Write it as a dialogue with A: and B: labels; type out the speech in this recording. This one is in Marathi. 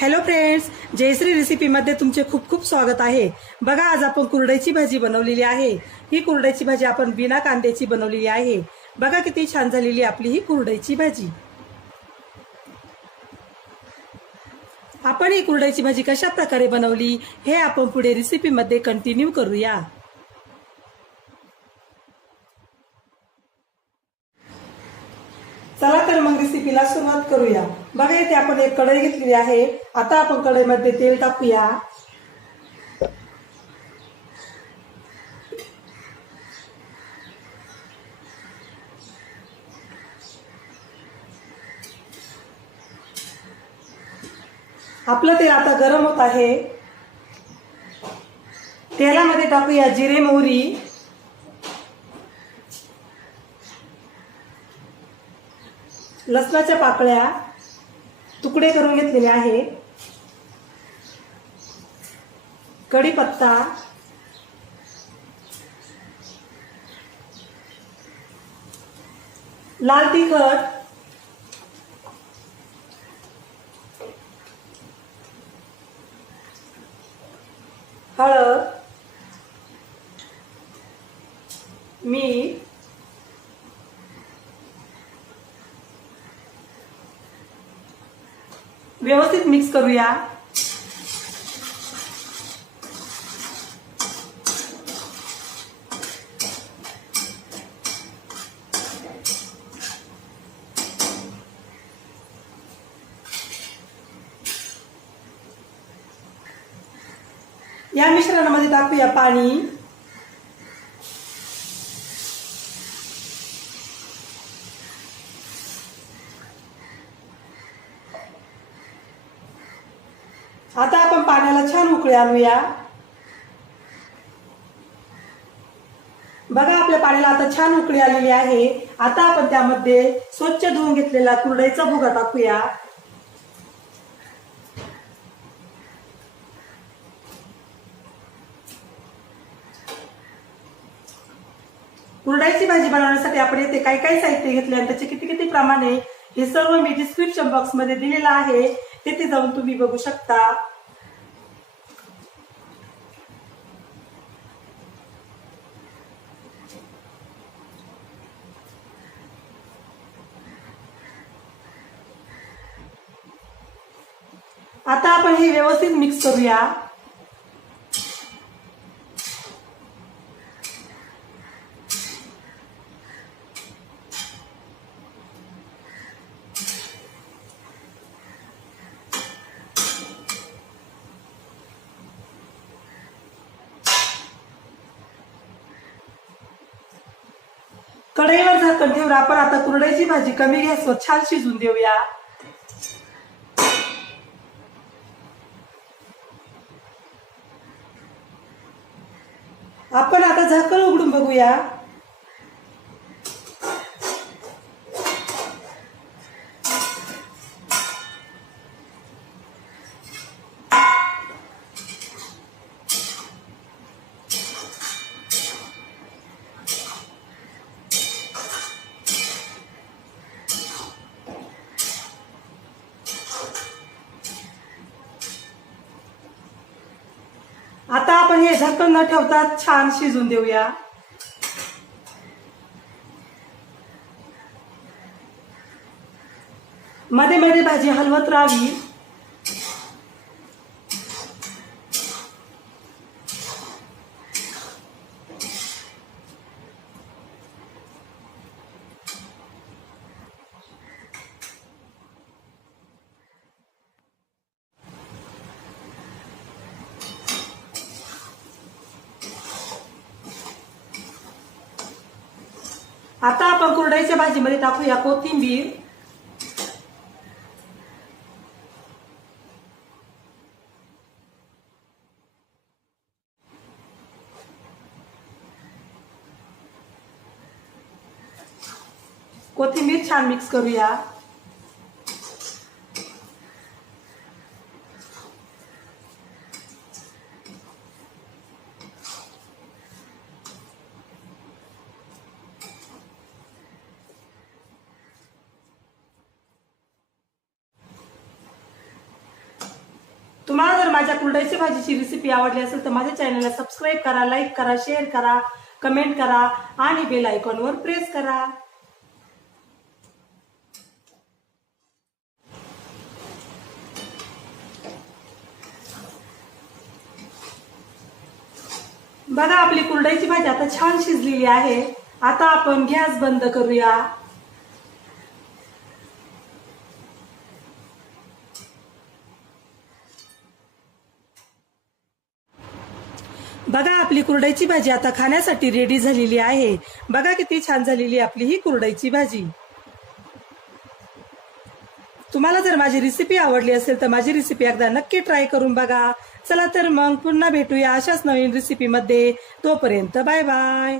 A: हॅलो फ्रेंड्स जयश्री रेसिपीमध्ये तुमचे खूप खूप स्वागत आहे. बघा आज आपण कुरडईची भाजी बनवलेली आहे. ही कुरडईची भाजी आपण बिना कांद्याची बनवलेली आहे. बघा किती छान झालेली आपली ही कुरडईची भाजी. आपण ही कुरडईची भाजी कशा प्रकारे बनवली हे आपण पुढे रेसिपीमध्ये कंटिन्यू करूया. चला तर मग रेसिपीला सुरुवात करूया. बघा इथे आपण एक कढई घेतलेली आहे. आता आपण कढईमध्ये तेल टाकूया. आपलं तेल आता गरम होत आहे. तेलामध्ये टाकूया जिरे मोहरी. लसणाच्या पाकळ्या तुकडे करून घेतलेले आहे. कढीपत्ता. लाल तिखट. हळद. मीठ. व्यवस्थित मिक्स करूया. या मिश्रणामध्ये टाकूया पाणी. आता आपण पाण्याला छान उकळी आणूया. बघा आपल्या पाण्याला आता छान उकळी आलेली आहे. आता आपण त्यामध्ये स्वच्छ धुवून घेतलेला कुरडईचा भुगा टाकूया. कुरडाईची भाजी बनवण्यासाठी आपण येथे काय काय साहित्य घेतले आणि त्याचे किती किती प्रमाणे हे सर्व मी डिस्क्रिप्शन बॉक्समध्ये दिलेलं आहे. तिथे जाऊन तुम्ही बघू शकता. आता आपण हे व्यवस्थित मिक्स करूया. कढईवर झाकण ठेवून आपण आता कुरडईची भाजी कमी गॅसवर छान शिजून देऊया. आपण आता झाकण उघडून बघूया. आपण हे झाकण न ठेवता छान शिजून देऊया. मध्ये मध्ये भाजी हलवत राहावी. आता आपण कुरडईच्या भाजीमध्ये टाकूया कोथिंबीर. कोथिंबीर छान मिक्स करूया. माझ्या कुरडईची भाजीची रेसिपी आवडली असेल तर माझ्या चॅनलला सबस्क्राईब करा लाईक करा शेअर करा कमेंट करा आणि बेल आयकॉनवर प्रेस करा. बघा आपली कुरडईची भाजी आता छान शिजलेली आहे. आता आपण गॅस बंद करूया. बघा आपली कुरडईची भाजी आता खाण्यासाठी रेडी झालेली आहे. बघा किती छान झालेली आपली ही कुरडईची भाजी. तुम्हाला जर माझी रेसिपी आवडली असेल तर माझी रेसिपी एकदा नक्की ट्राय करून बघा. चला तर मग पुन्हा भेटूया अशाच नवीन रेसिपीमध्ये तोपर्यंत बाय बाय